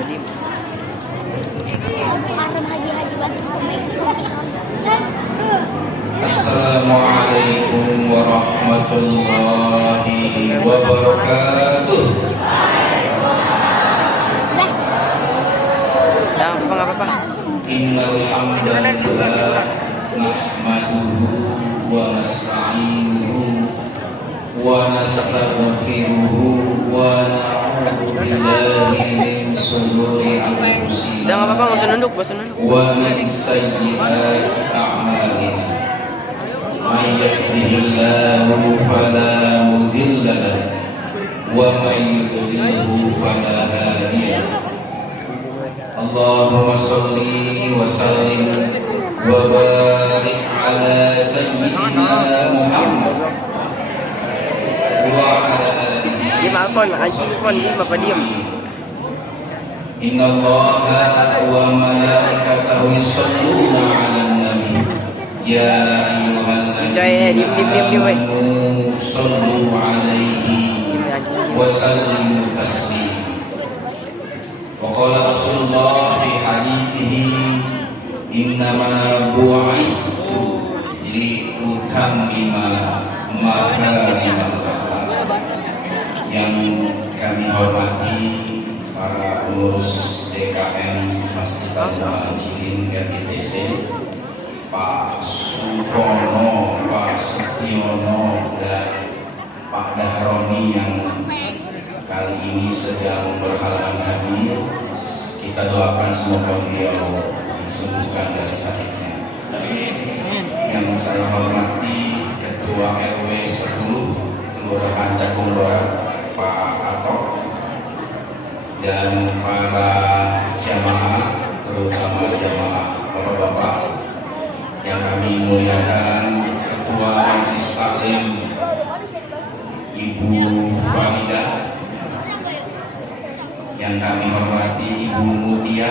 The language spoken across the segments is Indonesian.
Assalamualaikum warahmatullahi wabarakatuh. Innal hamdalillah nahmaduhu wa nasta'inuhu wa nastaghfiruhu wa na'udzu billahi min shururi anfusina wa min sayyi'ati a'malina. May yahdihillahu fala mudilla lahu wa may yudlilhu fala hadiya lahu. Allahumma sholli wa sallim wa barik ala sayyidina Muhammad wa ala alihi wa sahbihi. Inna Allaha wa malaikatahu yusholluna 'alan nabi ya ayyuhalladzina amanu shollu 'alaihi wa sallimu taslima. Waqala Rasulullah fi hadithihi innama bu'ithtu liutammima makarimal akhlaq. Yang kami hormati para pengurus DKM Masjid Al-Muhajirin GTC, Pak Supono, Pak Sutiono, dan Pak Dahroni yang kali ini sedang berhalangan hadir. Kita doakan semoga beliau disembuhkan dari sakitnya. Yang saya hormati Ketua RW 10 Kelurahan Cakung Barat, Pak Atok, dan para jamaah, terutama jamaah bapak-bapak yang kami muliakan, Ketua Majelis Taklim Ibu Faridah, yang kami hormati Ibu Mutia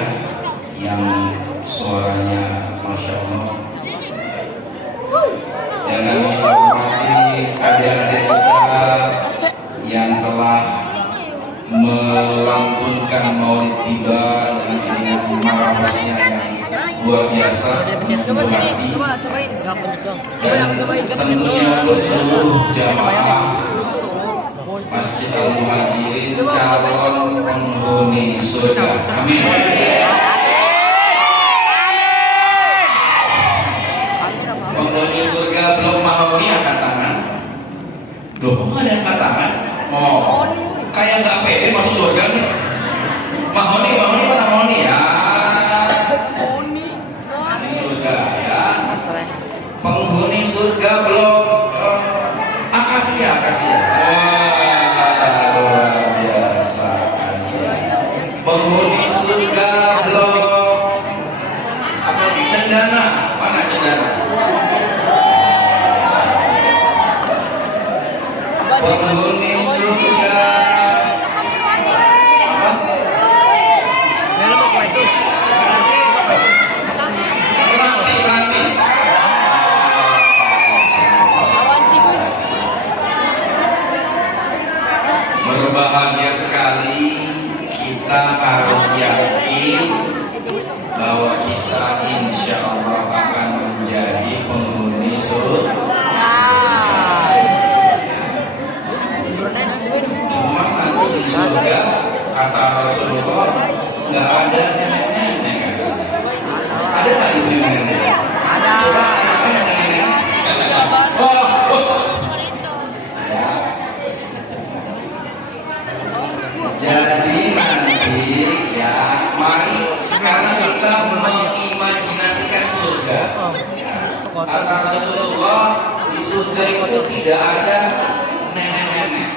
yang suaranya Masya Allah, yang kami hormati adik-adik kita yang telah melantunkan Maulid Tiba dengan marahnya yang luar biasa, penuh hati, dan tentunya untuk seluruh jamaah Masjid Al-Muhajirin calon penghuni surga. Amin. Penghuni surga belum mau angkat tangan. Loh, kok ada angkat tangan? Oh, kayak nggak pede masuk surga nih. Mahoni mana Mahoni ya? Penghuni surga ya. Penghuni surga belum. Akasia. Luar biasa Asia. Penghuni surga belum. Apa di Cendana? Mana Cendana? Penghuni surga. Berarti. Berbahagia sekali, kita harus yakin bahwa kita insya Allah akan menjadi penghuni surga. Cuma nanti di surga, kata Rasulullah, nggak ada nenek-nenek. Ada nggak di sini nenek-nenek? Ada. Coba ada nenek-nenek. Jadi nanti ya, mari sekarang kita mengimajinasikan surga. Kata Rasulullah, di surga itu tidak ada nenek-nenek,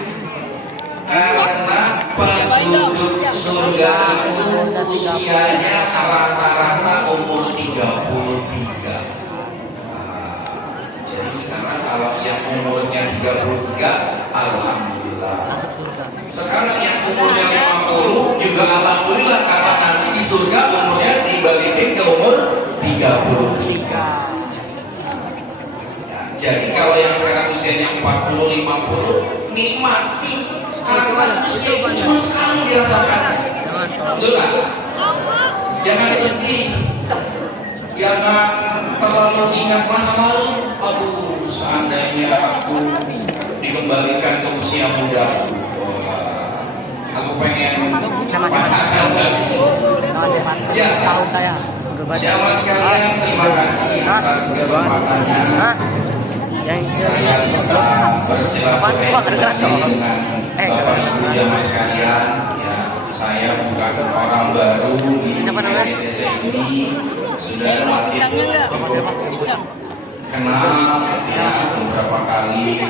karena penduduk surga itu usianya rata-rata umur 33. Jadi sekarang kalau yang umurnya 33, alhamdulillah. Sekarang yang umurnya 50 juga alhamdulillah, karena nanti di surga umurnya dibalikin ke umur 33. Jadi kalau yang sekarang usianya 40-50, nikmati karena usia cuma sekali dirasakan. Betul nggak? Jangan sedih, jangan terlalu ingat masa lalu. Aduh, seandainya aku dikembalikan ke usia muda, aku pengen pacaran lagi. Ya, jamaah sekalian, terima kasih atas kesempatannya. Saya bisa bersilaturahmi dengan Bapak Ibu jamaah sekalian. Ya, saya bukan orang baru di PDTC ini, sudah relatif kenal ya, beberapa kali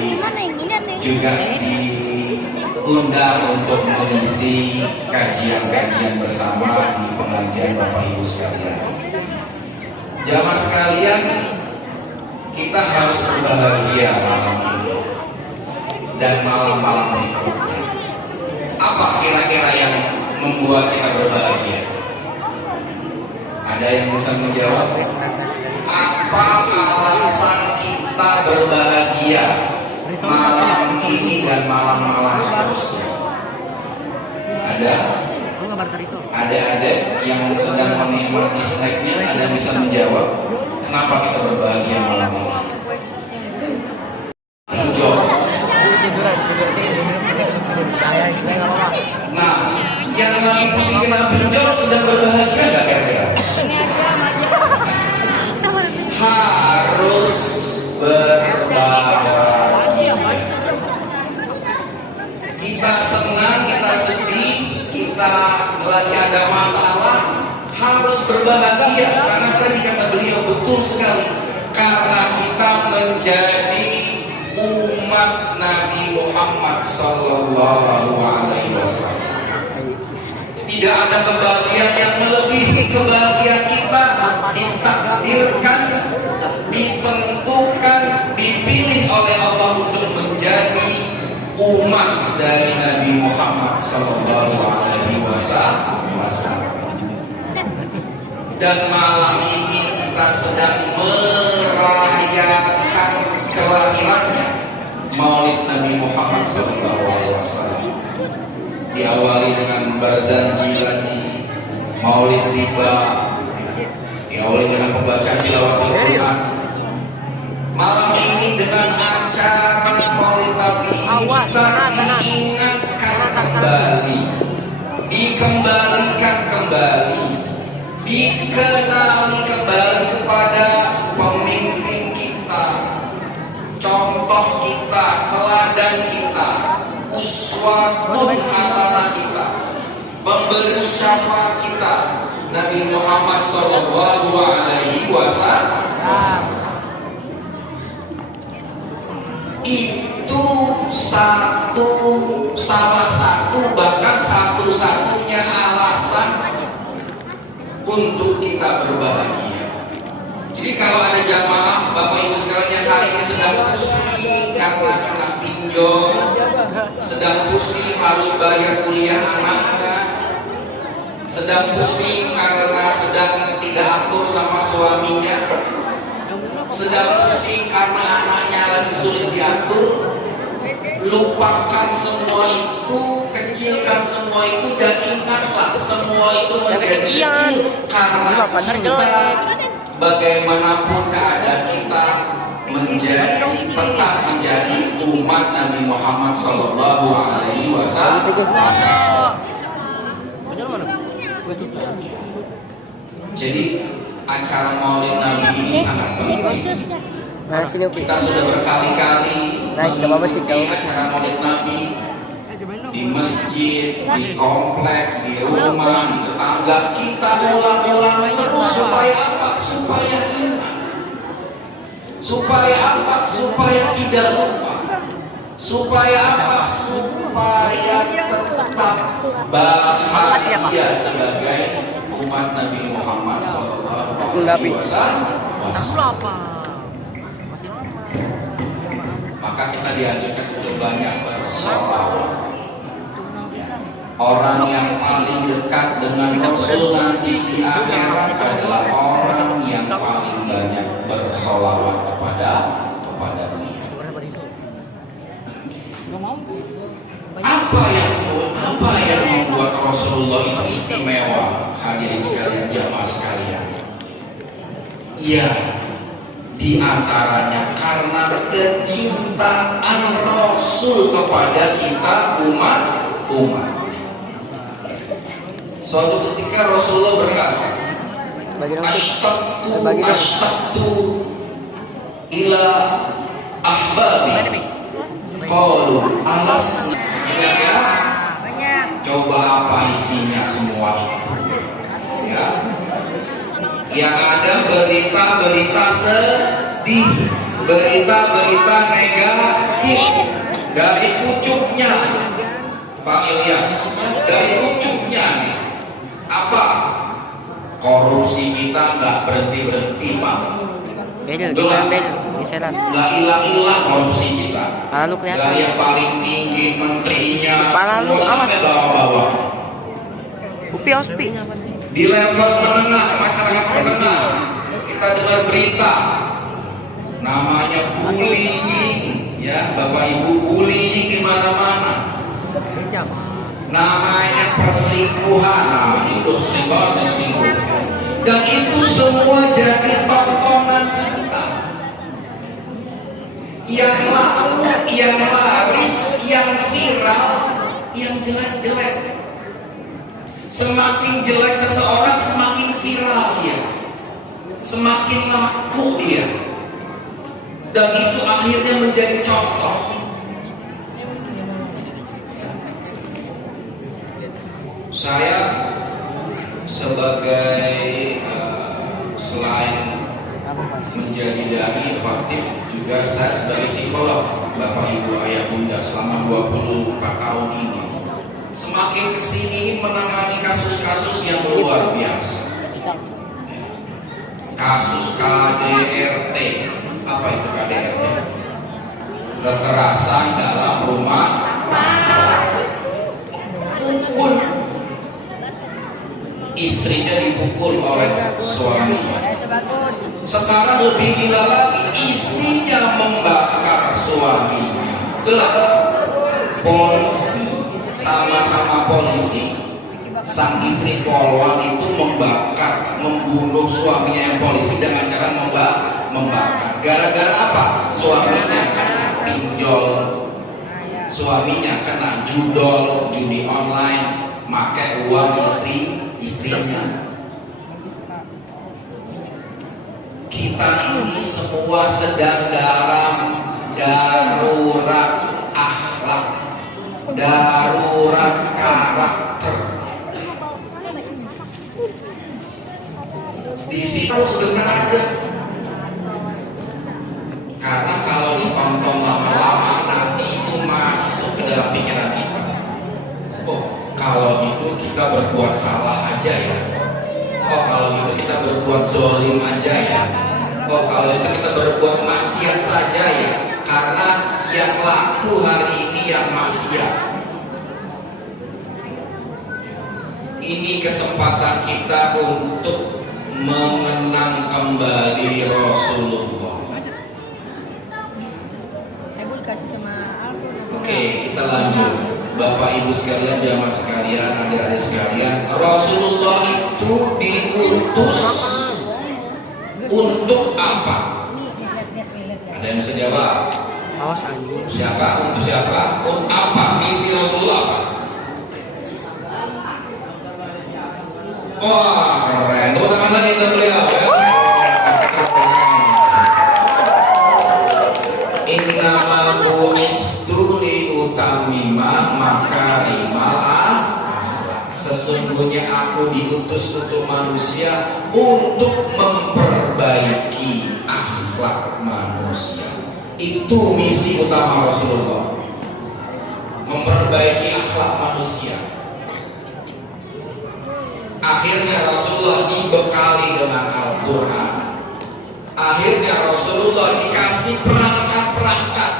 juga diundang untuk mengisi kajian-kajian bersama di pengajian Bapak Ibu sekalian. Jamaah sekalian, kita harus berbahagia malam ini dan malam-malam berikutnya. Apa kira-kira yang membuat kita berbahagia? Ada yang bisa menjawab? Apa alasan kita berbahagia malam ini dan malam-malam seterusnya? Ada? Ada yang sedang menikmati snacknya, ada yang bisa menjawab kenapa kita berbahagia malam ini? Nah, yang lagi pusing kena pinjol sedang berbahagia nggak kira-kira? Harus berbahagia. Kita senang, kita sedih, kita lagi ada masalah, harus berbahagia karena tadi kata beliau betul sekali, karena kita menjadi umat Nabi Muhammad Sallallahu Alaihi Wasallam. Tidak ada kebahagiaan yang melebihi kebahagiaan kita ditakdirkan, ditentukan, dipilih oleh Allah untuk menjadi umat dari Nabi Muhammad Sallallahu Alaihi Wasallam. Dan malam ini kita sedang merayakan kelahirannya, Maulid Nabi Muhammad Sallallahu Alaihi Wasallam. Diawali dengan barzan jilani, Maulid tiba, diawali dengan pembacaan tilawatul Quran. Malam ini dengan acara Maulid Nabi kita diingatkan kembali, dikembalikan kembali, dikenali kembali kepada pemimpin kita, contoh kita, teladan kita, uswatun hasanah kita, pemberi syafaat kita, Nabi Muhammad Sallallahu Alaihi Wasallam. Itu salah satu bahkan satu-satunya alasan untuk kita berbahagia. Jadi kalau ada jamaah Bapak Ibu sekalian yang hari ini sedang pusing karena kena pinjol, sedang pusing harus bayar kuliah anaknya, sedang pusing karena sedang tidak akur sama suaminya, sedang pusing karena anaknya lagi sulit diatur, lupakan semua itu, kecilkan semua itu, dan ingatlah semua itu menjadi kecil karena kita, bagaimanapun keadaan kita, tetap menjadi umat Nabi Muhammad Sallallahu Alaihi Wasallam. Jadi acara Maulid Nabi ini sangat penting. Kita sudah berkali-kali mengikuti acara Maulid Nabi di masjid, di komplek, di rumah, di tetangga. Kita ulang-ulang terus supaya apa? Supaya ingat. Supaya apa? Supaya tidak lupa. Supaya apa? Supaya tetap bahagia sebagai umat Nabi Muhammad Sallallahu Alaihi Wasallam. Maka kita diajarkan untuk banyak bersolawat. Orang yang paling dekat dengan Rasul nanti di akhirat adalah orang yang paling banyak bersolawat kepada Dia. Apa yang membuat Rasulullah itu istimewa hadirin sekalian, jamaah sekalian. Ya, di antaranya karena kecintaan Rasul kepada kita umat. Suatu ketika Rasulullah berkata, Ashtaqtu ila ahbabi qalu alasna. Coba apa isinya semua itu? Ya. Yang ada berita-berita sedih, berita-berita negatif dari pucuknya, Pak Ilyas, dari pucuknya apa? Korupsi kita nggak berhenti-berhenti, Pak. Nggak hilang-hilang korupsi kita. Dari yang paling tinggi menterinya, semua sampai bawah-bawah. Di level menengah, masyarakat menengah, kita dengar berita namanya bullying, ya Bapak Ibu, bullying di mana-mana. Namanya perselingkuhan, namanya udah sering banget selingkuh. Dan itu semua jadi tontonan kita. Yang laku, yang laris, yang viral, yang jelek-jelek. Semakin jelek seseorang, semakin viral dia, semakin laku dia, dan itu akhirnya menjadi contoh. Saya sebagai selain menjadi dai khatib, juga saya sebagai psikolog Bapak Ibu Ayah Bunda selama 24 tahun ini. Semakin kesini menangani kasus-kasus yang luar biasa. Kasus KDRT, apa itu KDRT? Kekerasan dalam rumah tangga. Istrinya dipukul oleh suaminya. Sekarang lebih gila lagi, istrinya membakar suaminya. Polisi, sama-sama polisi, sang istri polwan itu membakar, membunuh suaminya yang polisi dengan cara membakar. Gara-gara apa? Suaminya kena pinjol, suaminya kena judol, judi online, pakai uang istrinya. Kita ini semua sedang dalam darurat akhlak, darurat karakter. Di situ sebenarnya aja. Karena kalau ditonton lama-lama nanti itu masuk ke dalam pikiran kita. Oh, kalau itu kita berbuat salah aja ya. Oh, kalau itu kita berbuat zolim aja ya. Oh, kalau itu kita berbuat maksiat saja ya. Karena yang laku hari ini yang maksiat. Ini kesempatan kita untuk mengenang kembali Rasulullah. Oke, kita lanjut. Bapak Ibu sekalian, jamaah sekalian, adik-adik sekalian, Rasulullah itu diutus untuk apa? Ada yang bisa jawab? Awas anjing. Siapa? Untuk siapa? Untuk apa? Misi Rasulullah apa? Wah, keren. Tepuk tangan lagi untuk beliau ya. Innama bu'istu liutamima makarimal akhlak. Sesungguhnya aku diutus untuk manusia untuk memperbaiki akhlak manusia. Itu misi utama Rasulullah, memperbaiki akhlak manusia. Akhirnya Rasulullah dibekali dengan Al-Quran. Akhirnya Rasulullah dikasih perangkat-perangkat,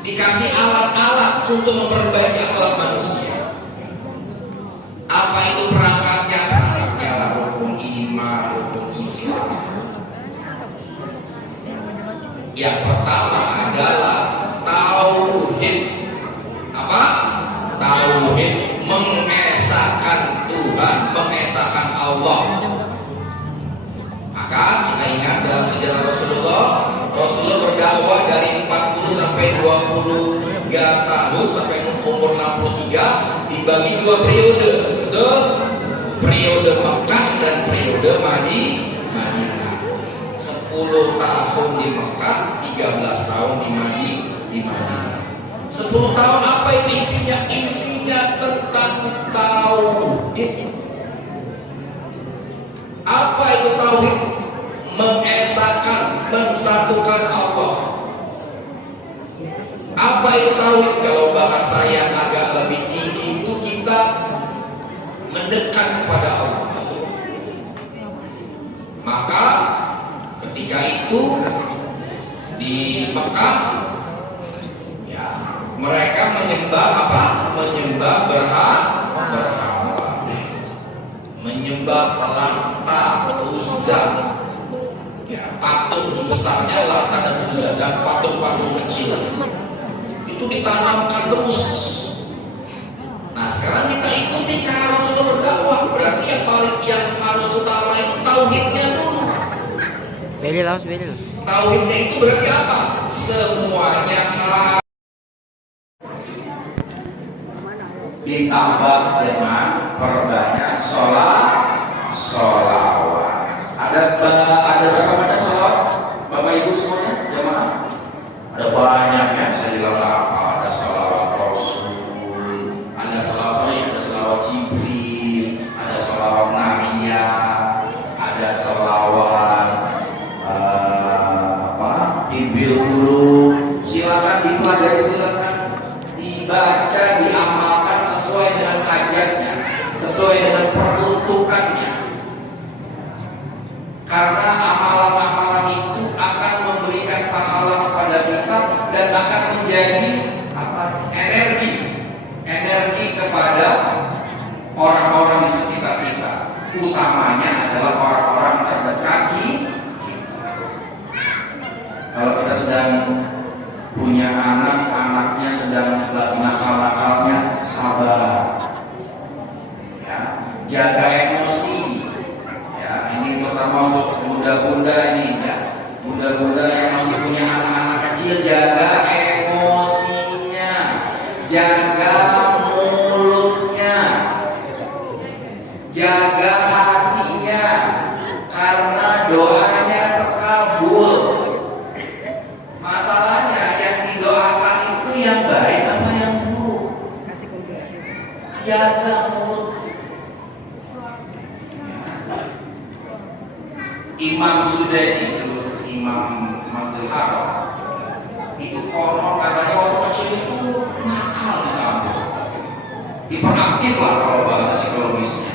dikasih alat-alat untuk memperbaiki akhlak manusia. Apa itu perangkatnya? Perangkatnya rukun iman, rukun Islam. Yang pertama adalah tauhid. Apa? Tauhid, mengesahkan Rasulullah berdakwah dari 40 sampai 23 tahun sampai umur 63, dibagi dua periode, betul? Periode Mekah dan periode Madinah. 10 tahun di Mekah, 13 tahun di Madinah. 10 tahun apa itu isinya? Isinya tentang tauhid. Apa itu tauhid? Mengesahkan, mensatukan Allah. Apa itu tauhid? Kalau bahasa yang agak lebih tinggi itu kita mendekat kepada Allah. Maka ketika itu di Mekah, ya, mereka menyembah apa? Menyembah berhala, menyembah Lata, Uzza, ya, patung besarnya Lata dan Uzza, dan patung-patung kecil itu ditanamkan terus. Nah sekarang kita ikuti cara Rasulullah berdakwah. Berarti yang harus utama itu tauhidnya dulu. Tauhidnya itu berarti apa? Semuanya harus ditambah dengan perbanyak sholawat. Ada berapa banyak sholawat? Bapak Ibu semuanya, jamaah? Ada banyak ya, saya juga nggak apa. Ada sholawat Rasul, ada sholawat Jibril, ada sholawat Nariyah, ada sholawat Tibil Qulub. Silakan dipelajari, silakan dibaca, diamalkan sesuai dengan hajatnya, sesuai dengan peruntukannya. Karena amalan-amalan itu akan memberikan pahala kepada kita dan akan menjadi energi kepada orang-orang di sekitar kita. Utamanya adalah orang-orang terdekat kita. Kalau kita sedang punya anaknya sedang lagi nakal-nakalnya, sabar, ya, jaga emosi. Ini terutama untuk bunda-bunda ini, ya, bunda-bunda yang masih punya anak-anak kecil, jaga emosinya, jaga mulutnya, jaga hatinya, karena doanya terkabul. Masalahnya yang didoakan itu yang baik apa yang buruk? Jaga mulut. Imam Sudais itu, Imam Masjidil Haram, itu konon katanya waktu kecil itu nakal di kampung, hiperaktif lah kalau bahasa psikologisnya.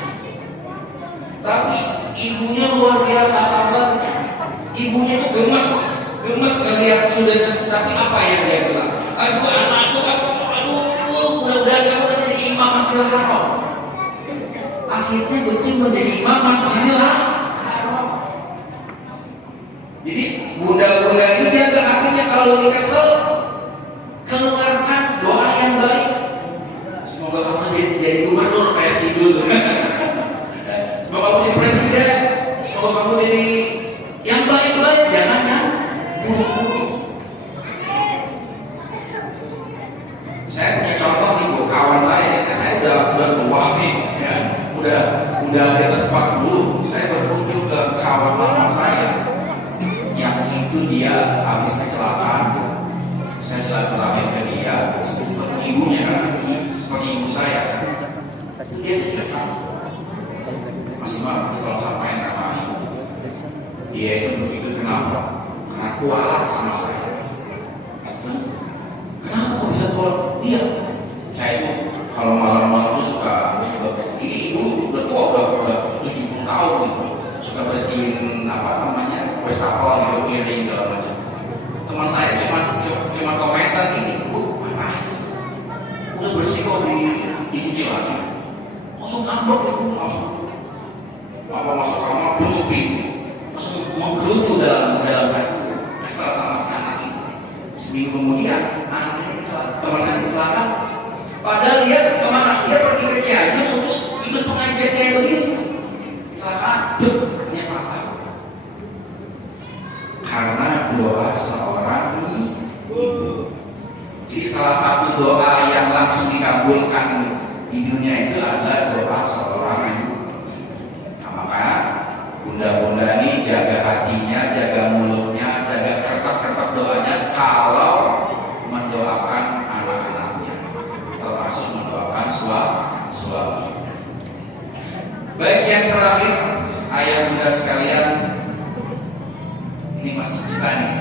Tapi ibunya luar biasa sabarnya. Ibunya itu gemes ngelihat Sudais. Tapi apa yang dia bilang? Aduh anakku, mudah-mudahan kamu nanti jadi Imam Masjidil Haram. Akhirnya betul menjadi Imam Masjidil Haram. Jadi bunda-bunda ini jaga hatinya, kalau lagi kesel keluarkan doa yang baik. Semoga kamu jadi gubernur kayak Sidul. Semoga kamu jadi presiden. Semoga kamu jadi yang baik-baik, jangan yang buruk-buruk. Saya punya contoh nih, Bu, kawan saya udah tua nih, ya, udah di atas 40. Saya berkunjung ke kawan lama saya yang itu dia habis kecelakaan. Saya silaturahmi ke dia, seperti ibunya kan, seperti ibu saya. Dia cerita, masih malu kalau sampaikan nama itu. Dia itu berpikir kenapa? Karena kualat sama saya. Kenapa bisa kualat? Iya, saya itu kalau malam-malam itu suka, ini ibu udah tua, udah 70 tahun gitu, suka bersihin wastafel gitu, piring segala macam. Teman saya cuma komentar gini, Bu, ngapain sih? Udah bersih kok, dicuci lagi. Langsung ngambek itu, langsung masuk kamar, tutup pintu, langsung menggerutu dalam hati, kesal sama si anak itu. Seminggu kemudian anaknya teman saya kecelakaan. Padahal dia kemana? Dia pergi ke Cianjur untuk ikut pengajian kayak begini. Kecelakaan, hanya patah. karena doa seorang ibu. Jadi salah satu doa yang langsung dikabulkan di dunia itu adalah doa seorang ibu. Nah, maka bunda-bunda ini jaga hatinya, jaga mulutnya, jaga kertak-kertak doanya kalau mendoakan anak-anaknya, termasuk mendoakan suami. Baik, yang terakhir, ayah bunda sekalian, ini masjid kita nih.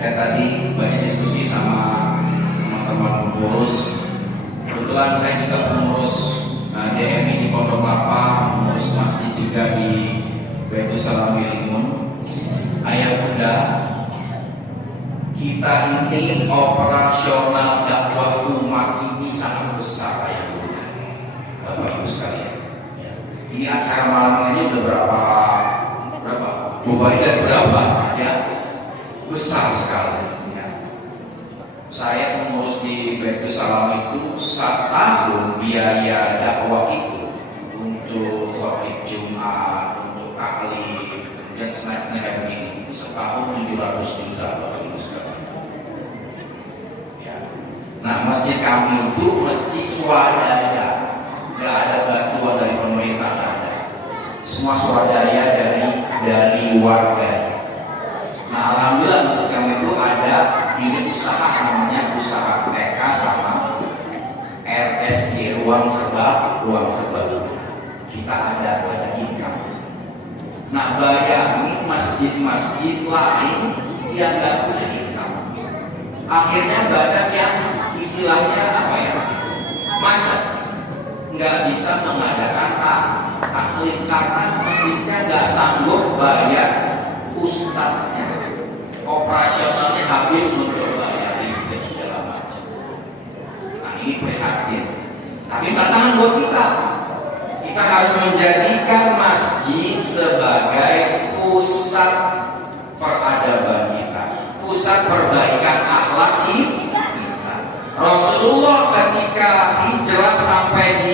Saya tadi banyak diskusi sama teman-teman pengurus. Kebetulan saya juga pengurus DMI di Pondok Kelapa, pengurus masjid juga di Baitul Salam Bilimun. Ayah bunda, kita ini operasional dakwah umat ini sangat besar, ayah bunda, Bapak Ibu sekalian. Ini acara malam ini udah berapa? Bobaidah berapa? Ya, besar sekali. Ya. Saya pengurus di Baitul Salam itu setahun biaya dakwah itu untuk khotib Jumat, untuk taklim, dan snack-snack kayak begini itu setahun 700 juta, Bapak Ibu sekalian. Ya. Nah, masjid kami itu masjid swadaya, nggak ada bantuan dari pemerintah, nggak ada. Semua swadaya dari warga. Nah, alhamdulillah masjid kami itu ada unit usaha, namanya usaha TK sama RSG, ruang serba. Kita ada income. Nah, bayangin masjid-masjid lain yang nggak punya income, akhirnya banyak yang istilahnya apa ya, macet, nggak bisa mengadakan taklim karena masjidnya nggak sanggup bayar ustadznya, operasionalnya habis untuk bayar listrik segala macam. Nah, ini prihatin. Tapi tantangan buat kita harus menjadikan masjid sebagai pusat peradaban kita, pusat perbaikan akhlak kita. Rasulullah ketika hijrah sampai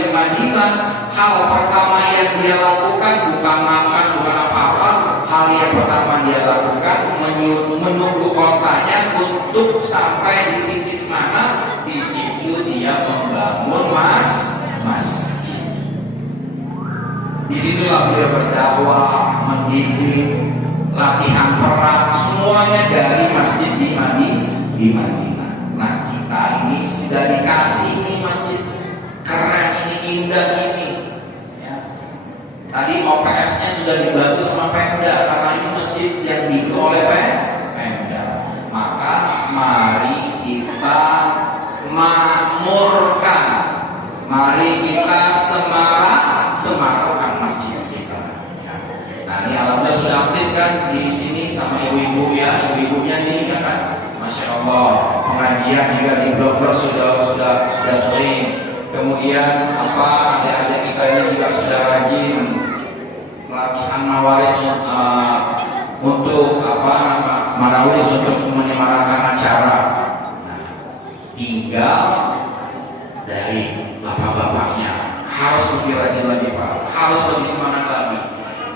di Madinah, hal pertama yang dia lakukan bukan makan, bukan apa-apa. Hal yang pertama dia lakukan menunggu kontanya untuk sampai di titik mana, di situ dia membangun masjid. Disitulah beliau berdakwah, mendidik, latihan perang, semuanya dari masjid di Madinah. Nah, kita ini sudah dikasih nih masjid keren ini, indah ini. Ya. Tadi OPS-nya sudah dibantu sama Pemda karena ini masjid yang dikelola oleh Pemda. Maka mari kita makmurkan, mari kita semarakkan masjid kita. Ya. Nah, ini alhamdulillah sudah aktif kan di sini sama ibu-ibu ya, ibu-ibunya nih ya kan. Masya Allah, pengajian juga di blog-blog sudah sering. Kemudian adik-adik kita ini juga sudah rajin pelatihan mawaris untuk marawis untuk menyemarakan acara. Nah, tinggal dari bapak-bapaknya harus lebih rajin lagi, Pak, harus lebih semangat lagi,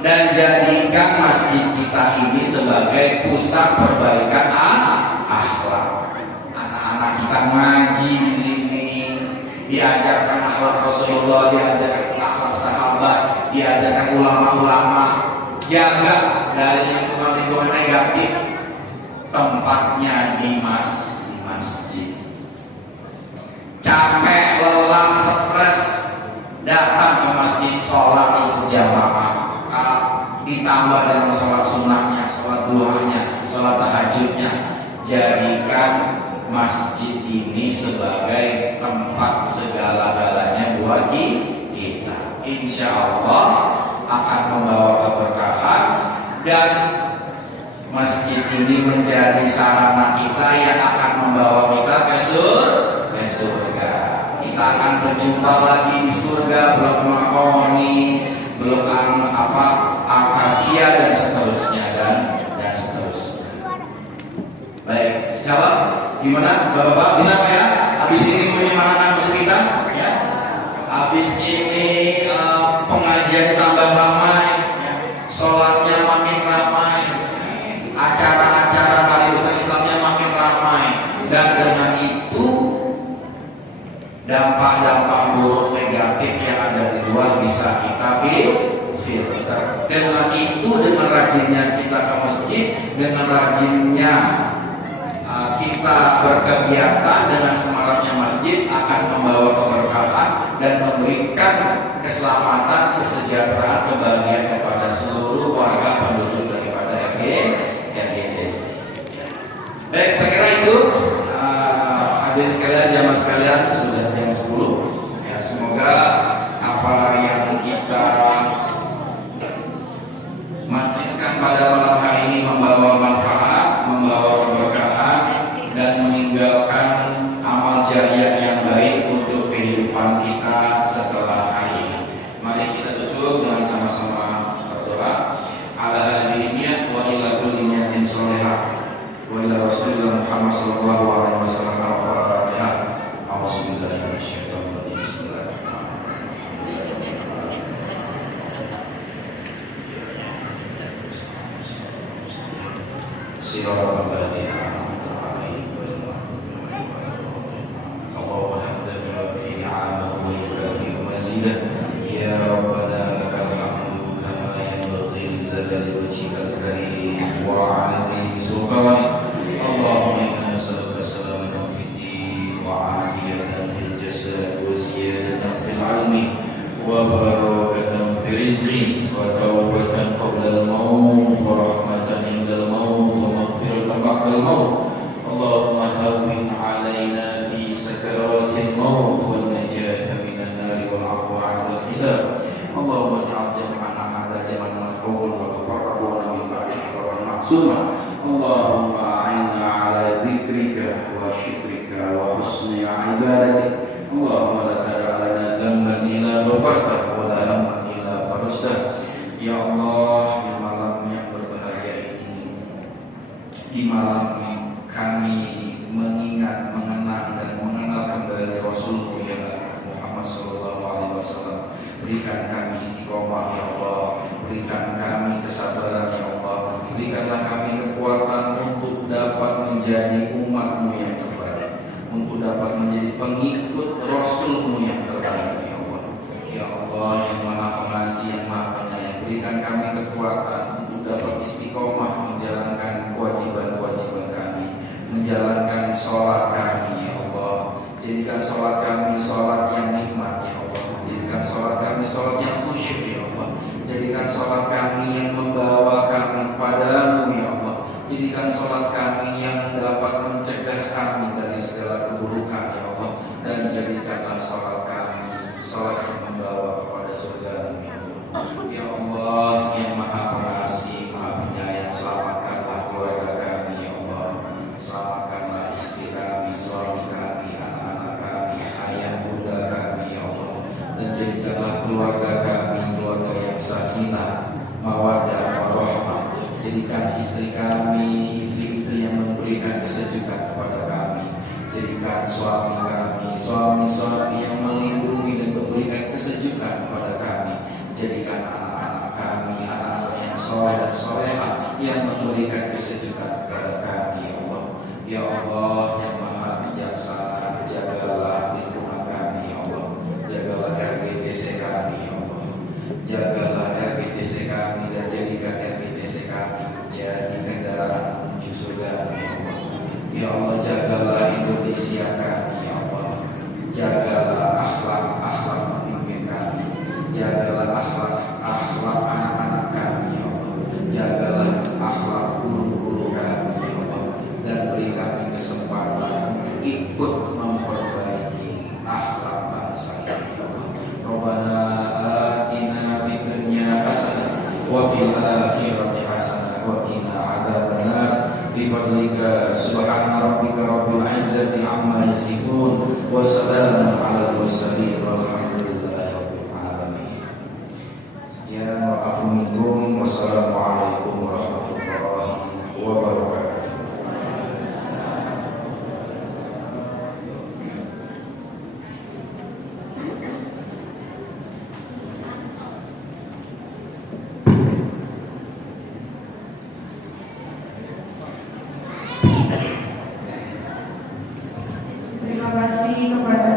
dan jadikan masjid kita ini sebagai pusat perbaikan akhlak. Anak-anak kita ngaji di sini, diajarkan akhlak Rasulullah, diajarkan akhlak sahabat, diajarkan ulama-ulama. Jaga dari lingkungan negatif, tempatnya di masjid. Capek, lelah, stres, datang ke masjid, sholat ikut jamaah, ditambah dengan sholat sunnahnya, sholat duhanya, sholat tahajudnya. Jadikan masjid ini sebagai tempat segala-galanya buat kita. Insya Allah akan membawa keberkahan, dan masjid ini menjadi sarana kita yang akan membawa kita ke surga. Kita akan berjumpa lagi di surga, belum mahoni, belum akasia dan seterusnya dan seterusnya. Baik, siapa? Gimana, Bapak-bapak? Bisa ya? Habis ini menyemarakan kita, ya. Habis ini pengajian tambah ramai, sholatnya makin ramai. bisa kita filter. Dengan itu, dengan rajinnya kita ke masjid, dengan rajinnya kita berkegiatan, dengan semangatnya masjid akan membawa keberkahan dan memberikan keselamatan, kesejahteraan, kebahagiaan kepada seluruh warga penduduk daripada RGTC. Baik, saya kira itu hadirin sekalian, jamaah sekalian, sudah jam 10 ya. Semoga apa yang kita majliskan pada malam hari ini membawa manfaat, membawa keberkahan, dan meninggalkan amal jariah yang baik untuk kehidupan kita setelah hari ini. Mari kita tutup dengan sama-sama berdoa. Ala hadiniya wa ila kulli niyatin sholihah wa ila Rasulillah Muhammad sallallahu alaihi wasallam. Al-Fatihah. A'udzubillahi minasyaitonir rajim. Bismillahirrahmanirrahim. Siratal ladzina an'amta 'alaihim ghairil maghdubi 'alaihim waladdallin. Allahumma hamdaka fi 'amahu wa yukafi mazidah. Ya Rabbana lakal hamdu kama yanbaghi li jalali wajhikal karim wa 'azimi sultanik. Allahumma inna nas'aluka salamatan fid din wa 'afiyatan fil jasad wa ziyadatan fil 'ilmi wa barakatan fi rizqi wa tawbatan qabla al-maut wa rahmatan indal maut wa maghfiratan ba'da al-maut. Allahumma hawwin 'alaina fi sakaratil maut wal najata minan nar wal 'afwa 'inda al-hisab. Allahumma ij'al jam'ana hadha jam'an marhuman wa tafarraquna min ba'dihi tafarruqan ma'suma. Allahumma a'inna 'ala dzikrika wa syukrika wa husni 'ibadatik. Allahumma la tad'a lana dhanban illa ghafartahu wa la hamman illa farajtahu. Ya Allah, di malam yang berbahagia ini, di malam kami mengingat, mengenang dan mengenal kembali Rasulullah ya Muhammad sallallahu alaihi wasallam. Berikan kami istiqomah ya Allah, berikan kami kesabaran ya Allah, berikanlah kami kekuatan untuk dapat menjadi umat-Mu yang terbaik, untuk dapat menjadi pengikut Rasul-Mu yang terbaik ya Allah. Ya Allah yang Maha Pengasih, yang Maha Penyayang, berikan kami kekuatan untuk dapat istiqomah menjalankan kewajiban-kewajiban kami, menjalankan sholat kami ya Allah. Jadikan sholat kami sholat yang nikmat ya Allah, jadikan sholat kami sholat yang khusyuk ya Allah, jadikan sholat kami yang membawa kami kepadamu ya Allah, jadikan sholat kami yang dapat mencegah kami dari segala keburukan ya Allah, dan jadikanlah sholat kami sholat yang membawa kepada surga-Mu ya Allah. Ya Allah yang Maha Pengasih, Maha Penyayang, selamatkanlah keluarga kami ya Allah, selamatkanlah istri kami, suami kami, anak-anak kami, ayah bunda kami ya Allah, dan jadikanlah keluarga kami keluarga yang sakinah, mawaddah, warahmah. Jadikan istri kami istri-istri yang memberikan kesejukan kepada kami. Jadikan suami kami suami-suami yang melindungi dan memberikan kesejukan kepada kami. Jadikan anak-anak kami anak-anak yang soleh dan solehah yang memberikan kesejukan kepada kami ya Allah. Ya Allah yang Maha Bijaksana, jagalah lingkungan kami ya Allah, jagalah RGTC kami ya Allah, jagalah RGTC kami dan jadikan RGTC kami menjadi kendaraan menuju surga ya Allah. Ya Allah jagalah Indonesia kami ya Allah, jagalah akhlak pemimpin kami, jagalah akhlak anak-anak kami ya Allah, jagalah akhlak guru-guru kami ya Allah, dan beri kami kesempatan untuk ikut memperbaiki akhlak bangsa ya Allah. Rabbana atina fid dunya hasanah wa fil akhirati hasanah wa qina adzabannar. Bifadlika subhana rabbika rabbil izzati amma yasifun wa salamun alal mursalin walhamdulillahi rabbil alamin. Ya wa'afu minkum, wassalamualaikum warahmatullahi wabarakatuh. Terima kasih kepada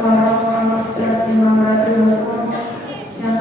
para Ustaz Imam Radul yang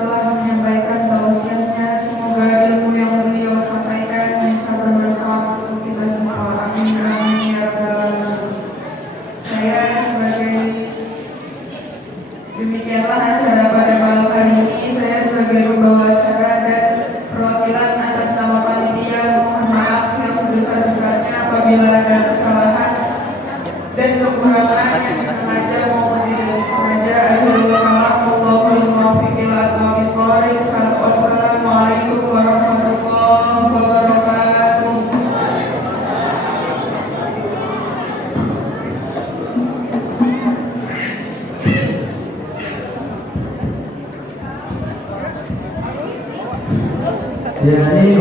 jadi